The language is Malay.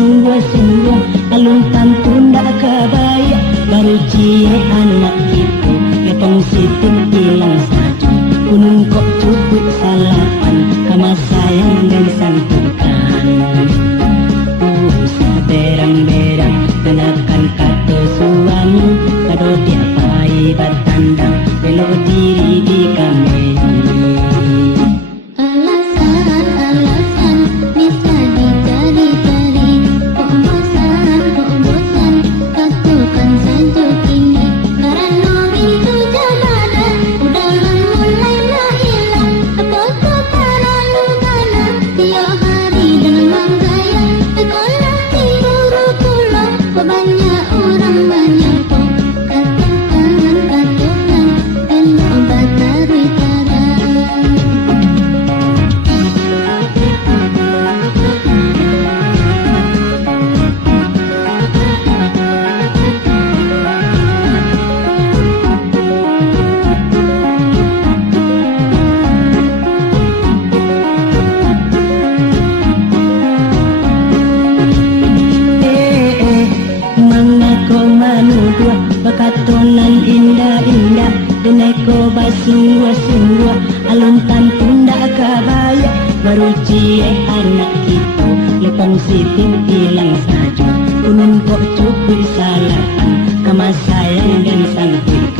sungguh-sungguh alun tantu ndak kabaya baru cie anak itu lepong sitim hilang saja gunung kok cukup salapan kama sayang dan sangkukan berang-berang kenakan kata suami kado tiap pagi bertandang belok diri di kami. Alasan bisa dicari-cari, kok bosan, katakan saja kini. Karena itu jabatan udah mulai hilang. Apa sekarang mana tiap hari dengan manggaya sekolah di guru pulang. Banyak orang banyak kok katakan elok batari cara. Mangako manudua bakatonan indah-indah deneko basungguh-sungguh alun tantu ndak kabaya baru cie anak itu lepong sitim hilang saja kunun kok cukup salapan kama sayang dan sangkukan.